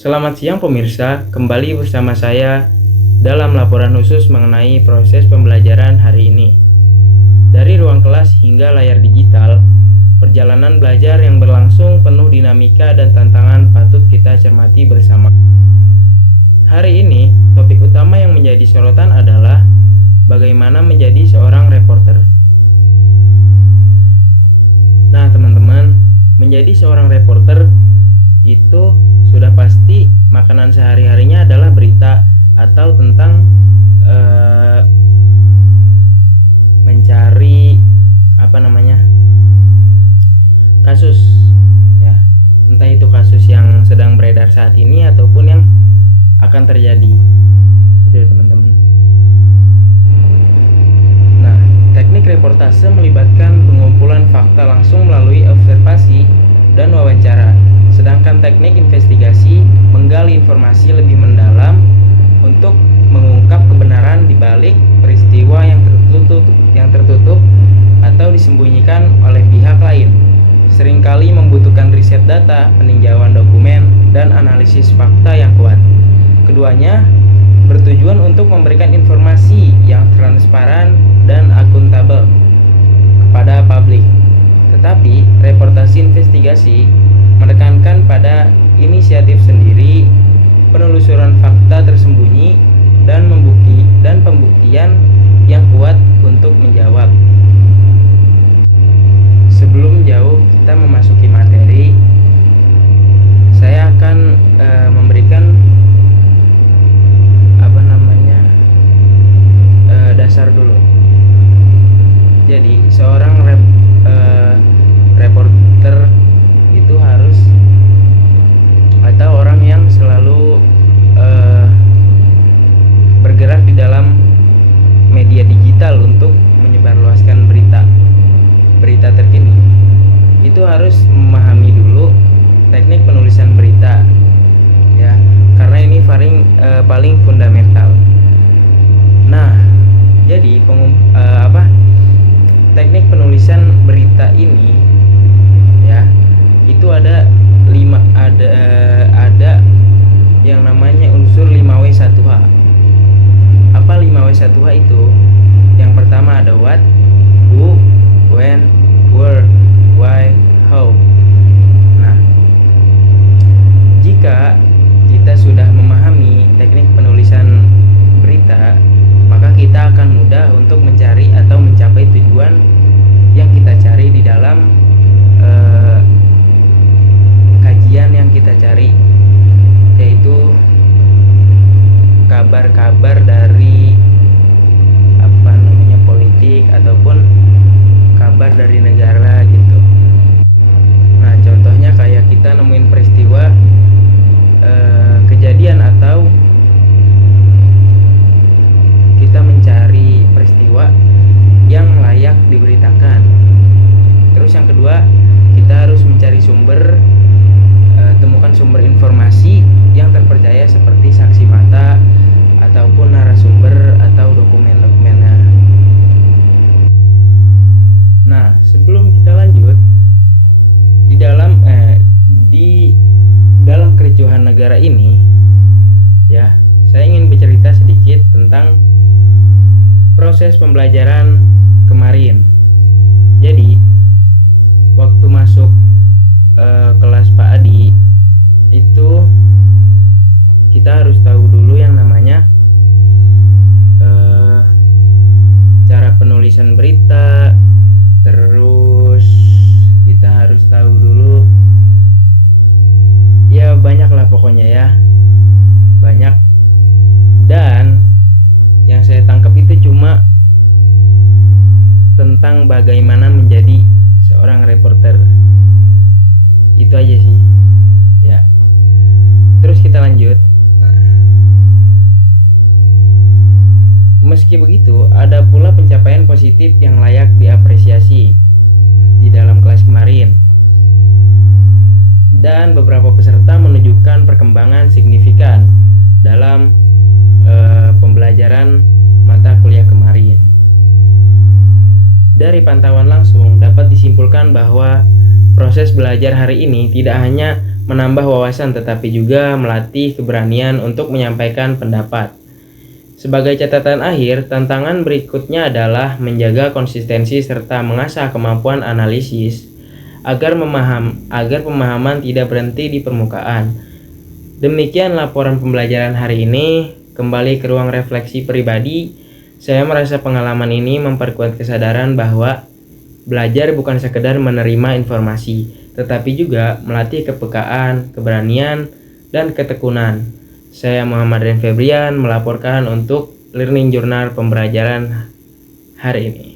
Selamat siang pemirsa, kembali bersama saya dalam laporan khusus mengenai proses pembelajaran hari ini. Dari ruang kelas hingga layar digital, perjalanan belajar yang berlangsung penuh dinamika dan tantangan patut kita cermati bersama. Hari ini, topik utama yang menjadi sorotan adalah bagaimana menjadi seorang reporter. Nah teman-teman, menjadi seorang reporter itu sudah pasti makanan sehari-harinya adalah berita atau tentang mencari kasus, ya, entah itu kasus yang sedang beredar saat ini ataupun yang akan terjadi, gitu teman-teman. Nah, teknik reportase melibatkan pengumpulan fakta langsung melalui observasi dan wawancara. Sedangkan teknik investigasi menggali informasi lebih mendalam untuk mengungkap kebenaran di balik peristiwa yang tertutup atau disembunyikan oleh pihak lain. Seringkali membutuhkan riset data, peninjauan dokumen, dan analisis fakta yang kuat. Keduanya bertujuan untuk memberikan informasi yang transparan dan akuntabel kepada publik. Tetapi, reportase investigasi menekankan pada inisiatif sendiri, penelusuran fakta tersembunyi, dan pembuktian yang kuat untuk menjawab. Sebelum jauh kita memasuki materi, saya akan memberikan dasar dulu. Jadi seorang reporter itu harus, atau orang yang selalu bergerak di dalam media digital untuk menyebarluaskan berita terkini, itu harus memahami dulu teknik penulisan berita, ya, karena ini paling fundamental. Nah, jadi teknik penulisan berita ini, ya, itu ada yang namanya unsur 5W1H. Apa 5W1H itu? Yang pertama ada what, who, when, where, why, how. Nah, jika kita sudah memahami teknik penulisan berita, maka kita akan mudah untuk mencari atau mencapai tujuan yang kita cari di dalam kajian yang kita cari, yaitu kabar-kabar dari politik ataupun kabar dari negara gitu. Nah, contohnya kayak kita nemuin peristiwa kejadian, atau kita mencari peristiwa yang layak diberitakan. Terus yang kedua, kita harus mencari temukan sumber informasi yang terpercaya seperti saksi mata ataupun narasumber atau dokumen-dokumennya. Nah, sebelum kita lanjut, di dalam kericuhan negara ini, ya, saya ingin bercerita sedikit tentang proses pembelajaran kemarin. Jadi, waktu masuk kelas Pak Adi itu kita harus tahu dulu yang namanya cara penulisan berita. Terus kita harus tahu dulu, ya, banyak lah pokoknya, ya, banyak. Dan yang saya tangkap itu cuma tentang bagaimana menjadi seorang reporter. Itu aja sih, ya. Terus kita lanjut. Nah, meski begitu, ada pula pencapaian positif yang layak diapresiasi di dalam kelas kemarin. Dan beberapa peserta menunjukkan perkembangan signifikan dalam pembelajaran mata kuliah kemarin. Dari pantauan langsung dapat disimpulkan bahwa proses belajar hari ini tidak hanya menambah wawasan tetapi juga melatih keberanian untuk menyampaikan pendapat. Sebagai catatan akhir, tantangan berikutnya adalah menjaga konsistensi serta mengasah kemampuan analisis agar pemahaman tidak berhenti di permukaan. Demikian laporan pembelajaran hari ini. Kembali ke ruang refleksi pribadi, saya merasa pengalaman ini memperkuat kesadaran bahwa belajar bukan sekedar menerima informasi, tetapi juga melatih kepekaan, keberanian, dan ketekunan. Saya Muhammad Rian Febrian melaporkan untuk Learning Journal pembelajaran hari ini.